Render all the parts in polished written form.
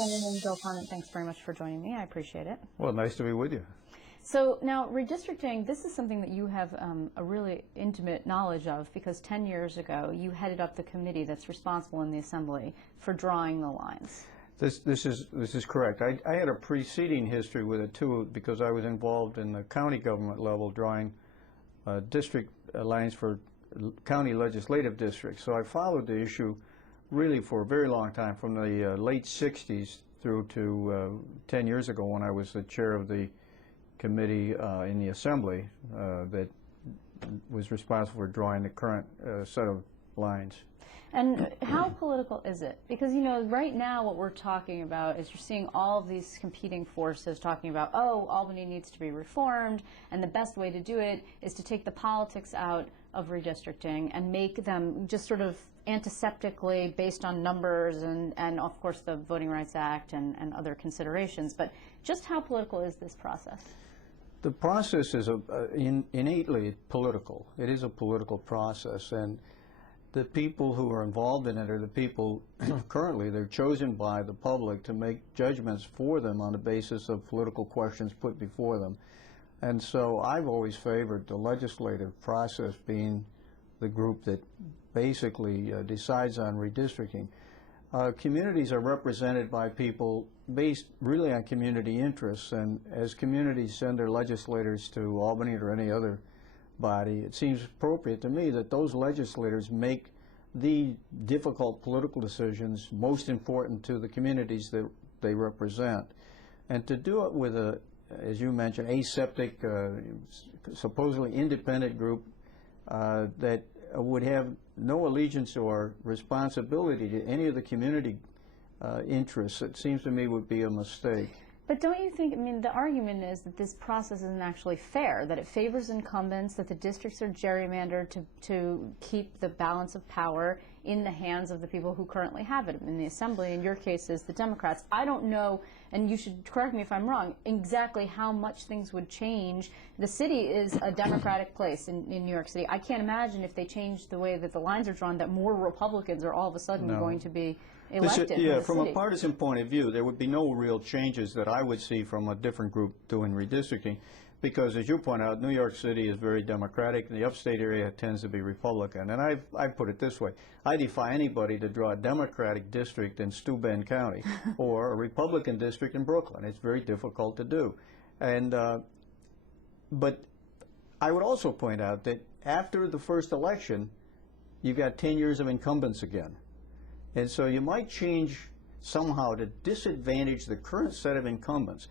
And Bill Parment, thanks very much for joining me. I appreciate it. Well, nice to be with you. So now redistricting, this is something that you have a really intimate knowledge of because 10 years ago you headed up the committee that's responsible in the Assembly for drawing the lines. This is correct. I had a preceding history with it too because I was involved in the county government level drawing district lines for county legislative districts. So I followed the issue really for a very long time, from the late 60s through to 10 years ago when I was the chair of the committee in the Assembly that was responsible for drawing the current set of lines. And how political is it? Because, you know, right now what we're talking about is you're seeing all of these competing forces talking about, oh, Albany needs to be reformed, and the best way to do it is to take the politics out of redistricting and make them just sort of antiseptically based on numbers and of course, the Voting Rights Act and other considerations. But just how political is this process? The process is innately political. It is a political process, and the people who are involved in it are the people currently they're chosen by the public to make judgments for them on the basis of political questions put before them. And so I've always favored the legislative process being the group that basically decides on redistricting. Communities are represented by people based really on community interests, and as communities send their legislators to Albany or any other body, it seems appropriate to me that those legislators make the difficult political decisions most important to the communities that they represent. And to do it with a, as you mentioned, aseptic, supposedly independent group that would have no allegiance or responsibility to any of the community interests, it seems to me would be a mistake. But don't you think, I mean, the argument is that this process isn't actually fair, that it favors incumbents, that the districts are gerrymandered to keep the balance of power in the hands of the people who currently have it. In the Assembly, in your case, is the Democrats. I don't know, and you should correct me if I'm wrong, exactly how much things would change. The city is a Democratic place in New York City. I can't imagine if they change the way that the lines are drawn that more Republicans are all of a sudden going to be elected. Yeah, from a partisan point of view, there would be no real changes that I would see from a different group doing redistricting, because as you point out, New York City is very Democratic, and the upstate area tends to be Republican. And I put it this way: I defy anybody to draw a Democratic district in Steuben County or a Republican district in Brooklyn. It's very difficult to do. And but I would also point out that after the first election, you got 10 years of incumbents again. And so you might change somehow to disadvantage the current set of incumbents.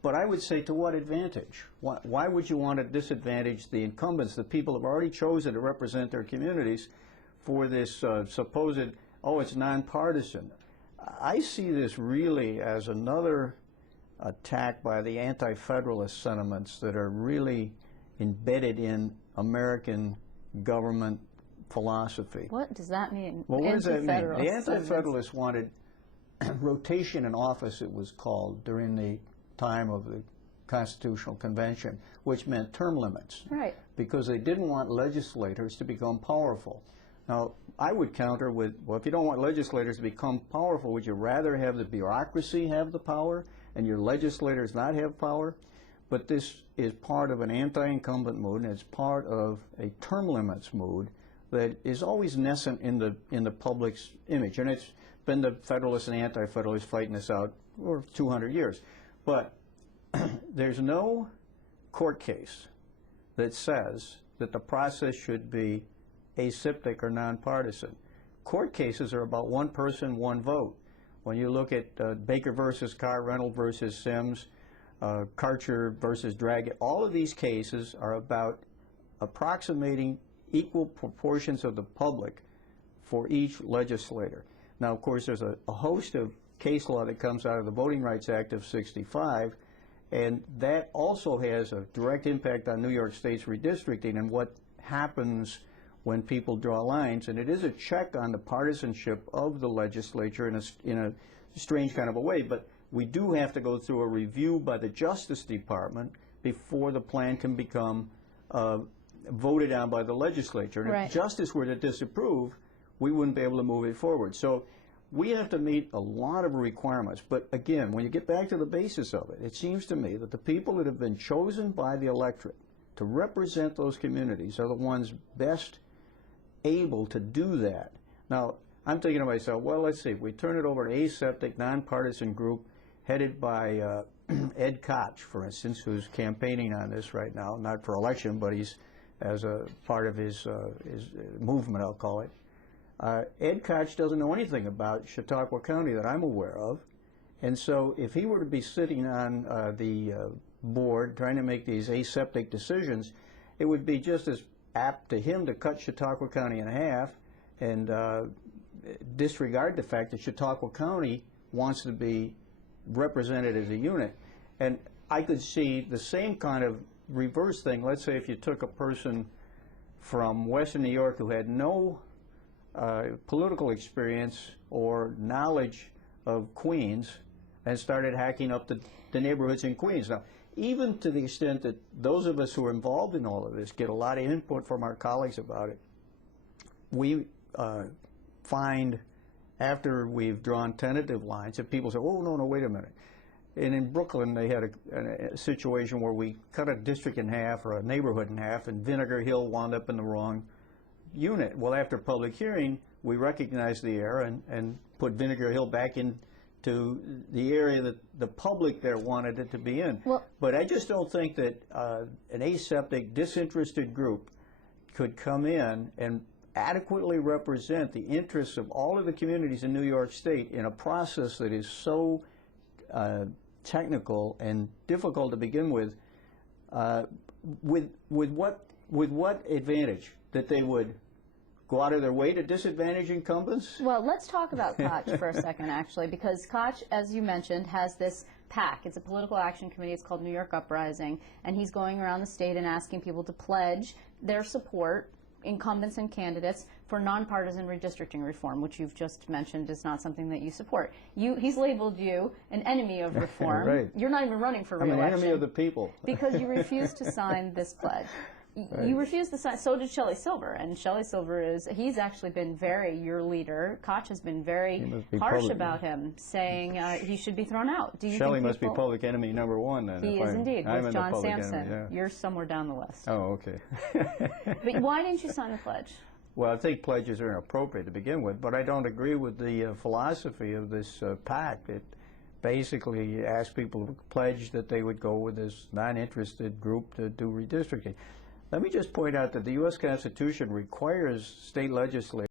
But I would say, to what advantage? Why would you want to disadvantage the incumbents, the people who have already chosen to represent their communities, for this supposed, oh, it's nonpartisan? I see this really as another attack by the anti-federalist sentiments that are really embedded in American government philosophy. What does that mean? Well, what does that mean? The anti-federalists wanted rotation in office, it was called, during the time of the Constitutional Convention, which meant term limits. Right. Because they didn't want legislators to become powerful. Now, I would counter with, well, if you don't want legislators to become powerful, would you rather have the bureaucracy have the power and your legislators not have power? But this is part of an anti-incumbent mood, and it's part of a term limits mood that is always nascent in the public's image. And it's been the Federalists and Anti-Federalists fighting this out for 200 years. But there's no court case that says that the process should be aseptic or nonpartisan. Court cases are about one person, one vote. When you look at Baker versus Carr, Reynolds versus Sims, Karcher versus Draggett, all of these cases are about approximating equal proportions of the public for each legislator. Now, of course, there's a host of case law that comes out of the Voting Rights Act of '65, and that also has a direct impact on New York State's redistricting and what happens when people draw lines. And it is a check on the partisanship of the legislature in a strange kind of a way. But we do have to go through a review by the Justice Department before the plan can become voted on by the legislature. And right. If Justice were to disapprove, we wouldn't be able to move it forward. So we have to meet a lot of requirements. But again, when you get back to the basis of it, it seems to me that the people that have been chosen by the electorate to represent those communities are the ones best able to do that. Now, I'm thinking to myself, well, let's see, if we turn it over to aseptic, nonpartisan group headed by Ed Koch, for instance, who's campaigning on this right now, not for election, but he's as a part of his movement, I'll call it. Ed Koch doesn't know anything about Chautauqua County that I'm aware of, and so if he were to be sitting on the board trying to make these aseptic decisions, it would be just as apt to him to cut Chautauqua County in half and disregard the fact that Chautauqua County wants to be represented as a unit. And I could see the same kind of reverse thing. Let's say if you took a person from Western New York who had no political experience or knowledge of Queens and started hacking up the neighborhoods in Queens. Now, even to the extent that those of us who are involved in all of this get a lot of input from our colleagues about it, we find after we've drawn tentative lines that people say, oh, no, wait a minute. And in Brooklyn, they had a situation where we cut a district in half or a neighborhood in half, and Vinegar Hill wound up in the wrong unit. Well, after public hearing, we recognized the error and put Vinegar Hill back into the area that the public there wanted it to be in. Well, but I just don't think that an aseptic, disinterested group could come in and adequately represent the interests of all of the communities in New York State in a process that is so technical and difficult to begin with what advantage? That they would go out of their way to disadvantage incumbents? Well, let's talk about Koch for a second, actually, because Koch, as you mentioned, has this PAC. It's a political action committee. It's called New York Uprising, and he's going around the state and asking people to pledge their support, incumbents and candidates, for nonpartisan redistricting reform, which you've just mentioned is not something that you support. He's labeled you an enemy of reform. Right. You're not even running for re-election. I'm an enemy of the people. Because you refused to sign this pledge. Right. You refused to sign, so did Shelley Silver, and Shelley Silver he's actually been your leader. Koch has been very harsh about him, saying he should be thrown out. Do you Shelley think must be public enemy number one then. He is indeed, with John Sampson. Enemy, yeah. You're somewhere down the list. Oh, okay. But why didn't you sign the pledge? Well, I think pledges are inappropriate to begin with, but I don't agree with the philosophy of this pact. It basically asked people to pledge that they would go with this non-interested group to do redistricting. Let me just point out that the U.S. Constitution requires state legislators